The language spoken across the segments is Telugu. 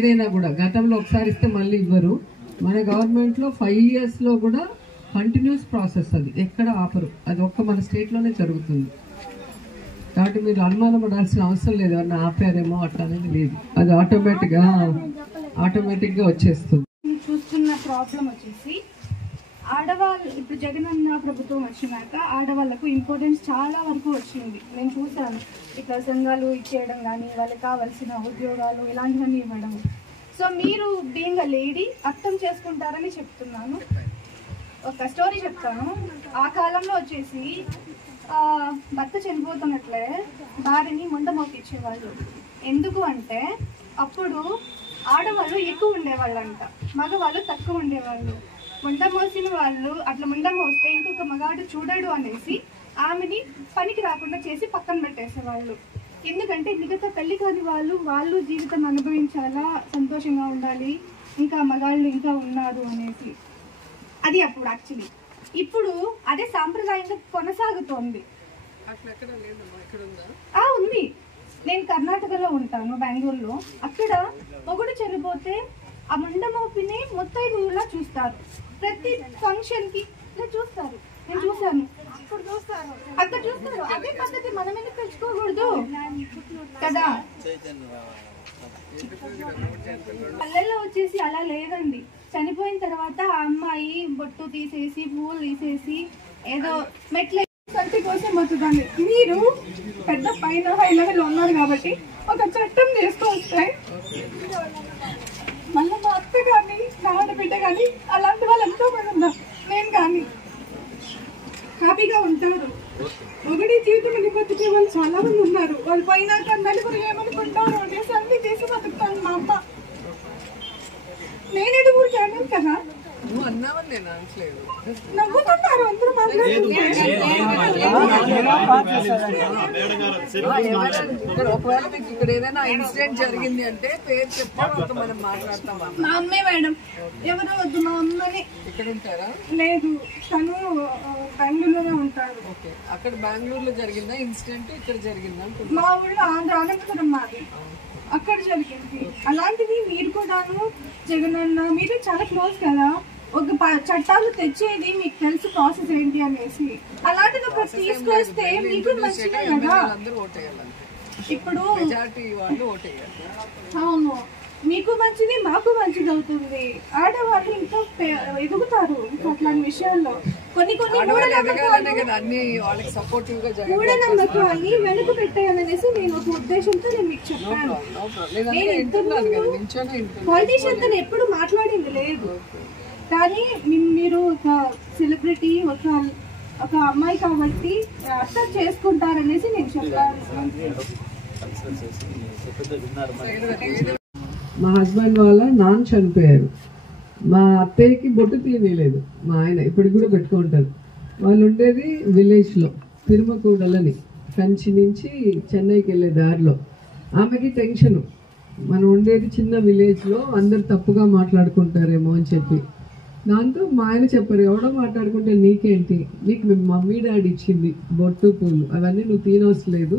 ఏదైనా కూడా గతంలో ఒకసారి ఇస్తే మళ్ళీ ఇవ్వరు. మన గవర్నమెంట్లో 5 yearsలో కూడా కంటిన్యూస్ ప్రాసెస్, అది ఎక్కడ ఆపరు. అది ఒక్క మన స్టేట్లోనే జరుగుతుంది. కాబట్టి మీరు అనుమానం పడాల్సిన అవసరం లేదు, ఎవరన్నా ఆపారేమో అట్లా అనేది లేదు. అది ఆటోమేటిక్గా వచ్చేస్తుంది. చూస్తున్న ప్రాబ్లం వచ్చేసి ఆడవాళ్ళు ఇప్పుడు జగనన్న ప్రభుత్వం వచ్చినాక ఆడవాళ్ళకు ఇంపార్టెన్స్ చాలా వరకు వచ్చింది. నేను చూసాను ఇట్లా సంఘాలు ఇచ్చేయడం కానీ వాళ్ళకి కావాల్సిన ఉద్యోగాలు ఇలాంటివన్నీ ఇవ్వడం. సో మీరు బీయింగ్ అ లేడీ అర్థం చేసుకుంటారని చెప్తున్నాను. ఒక స్టోరీ చెప్తాను. ఆ కాలంలో వచ్చేసి భర్త చనిపోతున్నట్లే భార్యని ముండ మోపిచ్చేవాళ్ళు. ఎందుకు అంటే అప్పుడు ఆడవాళ్ళు ఎక్కువ ఉండేవాళ్ళంట, మగవాళ్ళు తక్కువ ఉండేవాళ్ళు. ముండ మోసిన వాళ్ళు అట్లా ముండ మోస్తే ఇంకొక మగాడు చూడడు అనేసి ఆమెని పనికి రాకుండా చేసి పక్కన పెట్టేసేవాళ్ళు. ఎందుకంటే మిగతా పెళ్లి కాని వాళ్ళు జీవితం అనుభవించాలా, సంతోషంగా ఉండాలి, ఇంకా మగాళ్ళు ఇంకా ఉన్నారు అనేసి. అది అప్పుడు యాక్చువల్లీ. ఇప్పుడు అదే సాంప్రదాయంగా కొనసాగుతోంది. ఉంది. నేను కర్ణాటకలో ఉంటాను, బెంగళూరులో. అక్కడ మొగుడు చనిపోతే ఆ మండమోపిని ముత్తైదులా చూస్తారు. ప్రతి ఫంక్షన్ కి చూస్తారు. నేను చూసాను, అక్కడ చూస్తారు. అదే పద్ధతి మనం ఎందుకు తెచ్చుకోకూడదు కదా? పల్లెల్లో వచ్చేసి అలా లేదండి. చనిపోయిన తర్వాత ఆ అమ్మాయి బొట్టు తీసేసి పువ్వులు తీసేసి ఏదో మెట్ల సంతి కోసం వస్తుందండి. మీరు పెద్ద పైన హై లెవెల్ ఉన్నారు కాబట్టి ఒక చట్టం చేస్తూ వస్తాయి. మళ్ళీ మా అత్త కానీ నా ఆడబిడ్డ కానీ అలాంటి వాళ్ళు ఎంతో మంది ఉన్నారు. నేను కానీ హ్యాపీగా ఉంటారు. ఒకటి జీవితం నిబద్ధించే వాళ్ళు చాలా మంది ఉన్నారు. వాళ్ళు పైన నలుగురు ఏమనుకుంటారు అనేసి అన్ని చేసి బతుకుతాను. మా అమ్మ నేను ఎదుగురికి అన్నాను కదా, నవ్వుతున్నారు అందరూ. ఒకవేళ మీకు ఇక్కడ ఏదైనా ఇన్సిడెంట్ జరిగింది అంటే పేరు చెప్తారు, మనం మాట్లాడతాం. మా అమ్మే మేడం, ఎవరో వద్దు. మా అమ్మని ఇక్కడ ఉంటారా? లేదు, తను బెంగళూరులోనే ఉంటారు. ఓకే, అక్కడ బెంగళూరులో జరిగిందా ఇన్సిడెంట్? ఇక్కడ జరిగిందా? మా ఊళ్ళో అనంతపురం మాది, అక్కడ జరిగింది. అలాంటివి మీరు కూడాను జగనన్న మీరు చాలా క్లోజ్ కదా, ఒక చట్టాలు తెచ్చేది మీకు తెలుసు ప్రాసెస్ ఏంటి అనేసి. అలాంటిది ఒక తీసుకొస్తే మీకు మంచిదే కదా. ఇప్పుడు అవును, మీకు మంచిది మాకు మంచిది అవుతుంది. ఆడవాళ్ళు ఇంకా ఎదుగుతారు ఇంకా అట్లాంటి విషయాల్లో. కొన్ని మూఢనమ్మకాన్ని వెనుక పెట్టాయనేసి నేను ఒక ఉద్దేశంతో నేను మీకు చెప్పాను. పాలిటీషియన్ తను ఎప్పుడు మాట్లాడింది లేదు, కానీ మీరు ఒక సెలబ్రిటీ, ఒక అమ్మాయి కాబట్టి అర్థం చేసుకుంటారనేసి నేను చెప్పాను. మా హస్బెండ్ వాళ్ళ నాన్న చనిపోయారు. మా అత్తయ్యకి బొట్టు తీయలేదు. మా ఆయన ఇప్పటికి కూడా పెట్టుకుంటారు. వాళ్ళు ఉండేది విలేజ్లో, తిరుమకూడలని, కంచి నుంచి చెన్నైకి వెళ్ళే దారిలో. ఆమెకి టెన్షను, మనం ఉండేది చిన్న విలేజ్లో, అందరు తప్పుగా మాట్లాడుకుంటారేమో అని చెప్పి. దాంతో మా ఆయన చెప్పారు, ఎవడో మాట్లాడుకుంటే నీకేంటి, నీకు మీ మమ్మీ డాడీ ఇచ్చింది బొట్టు పూలు, అవన్నీ నువ్వు తీనవసలేదు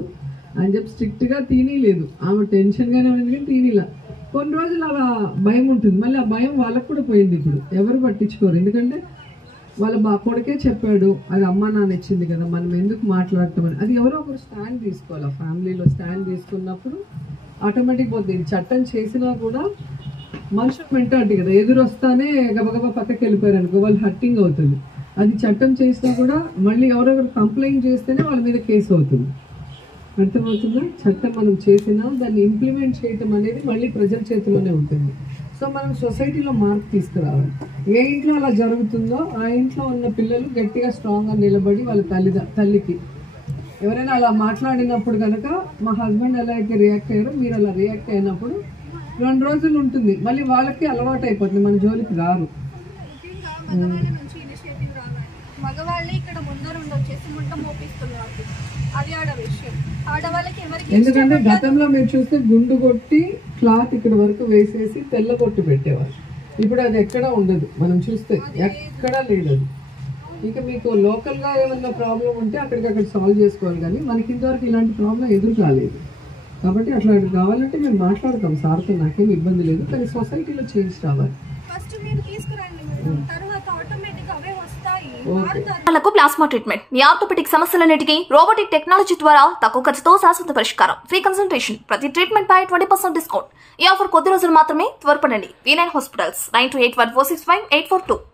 అని చెప్పి స్ట్రిక్ట్గా తీనీలేదు. ఆమె టెన్షన్గానే ఉంది కానీ తీనిలా. కొన్ని రోజులు అలా భయం ఉంటుంది, మళ్ళీ ఆ భయం వాళ్ళకు కూడా పోయింది. ఇప్పుడు ఎవరు పట్టించుకోరు, ఎందుకంటే వాళ్ళ కొడుకే చెప్పాడు, అది అమ్మ నాన్న ఇచ్చింది కదా, మనం ఎందుకు మాట్లాడతామని. అది ఎవరో ఒకరు స్టాండ్ తీసుకోవాలి. ఆ ఫ్యామిలీలో స్టాండ్ తీసుకున్నప్పుడు ఆటోమేటిక్ పోతుంది. చట్టం చేసినా కూడా మనుషులు మెంటాలిటీ కదా, ఎదురొస్తానే గబగబా పక్కకి వెళ్ళిపోయారు అనుకో, వాళ్ళు హర్టింగ్ అవుతుంది. అది చట్టం చేసినా కూడా మళ్ళీ ఎవరెవరు కంప్లైంట్ చేస్తేనే వాళ్ళ మీద కేసు అవుతుంది. అర్థమవుతుందా? చట్టం మనం చేసినా దాన్ని ఇంప్లిమెంట్ చేయటం అనేది మళ్ళీ ప్రజల చేతిలోనే ఉంటుంది. సో మనం సొసైటీలో మార్పు తీసుకురావాలి. ఏ ఇంట్లో అలా జరుగుతుందో ఆ ఇంట్లో ఉన్న పిల్లలు గట్టిగా స్ట్రాంగ్గా నిలబడి వాళ్ళ తల్లికి ఎవరైనా అలా మాట్లాడినప్పుడు కనుక, మా హస్బెండ్ ఎలా అయితే రియాక్ట్ అయ్యారో మీరు అలా రియాక్ట్ అయినప్పుడు 2 రోజులు ఉంటుంది, మళ్ళీ వాళ్ళకి అలవాటు అయిపోతుంది, మన జోలికి రారు. మగవాళ్ళే ఇక్కడ ముందర వచ్చేసి ముంట మోపిస్తున్నారు. అది ఆడ విషయం. ఆడవాళ్ళకి ఎందుకంటే గతంలో మీరు చూస్తే గుండు కొట్టి క్లాత్ ఇక్కడ వరకు వేసేసి తెల్ల కొట్టు పెట్టేవారు. ఇప్పుడు అది ఎక్కడా ఉండదు, మనం చూస్తే ఎక్కడా లేదు అది. ఇంకా మీకు లోకల్గా ఏమన్నా ప్రాబ్లం ఉంటే అక్కడికక్కడ సాల్వ్ చేసుకోవాలి, కానీ మనకి ఇంతవరకు ఇలాంటి ప్రాబ్లం ఎదురు కాలేదు. కాబట్టి అట్లాంటి కావాలంటే మేము మాట్లాడతాం సార్తో, నాకేం ఇబ్బంది లేదు, కానీ సొసైటీలో చేంజ్ రావాలి. ఫస్ట్ మీరు తీసుకురండి మేడం, తర్వాత ఆటోమేటిక్ అవే వస్తాయి. వాళ్ళకు ప్లాస్మా ట్రీట్మెంట్, మీ ఆర్థోపెడిక్ సమస్యలన్నిటికీ రోబోటిక్ టెక్నాలజీ ద్వారా తక్కువ ఖర్చుతో శాశ్వత పరిష్కారం, ఫ్రీ కన్సల్టేషన్, ప్రతి ట్రీట్మెంట్ పై 20% డిస్కౌంట్. ఈ ఆఫర్ కొద్ది రోజులు మాత్రమే, త్వరపడండి. V9 hospitals 9281465842.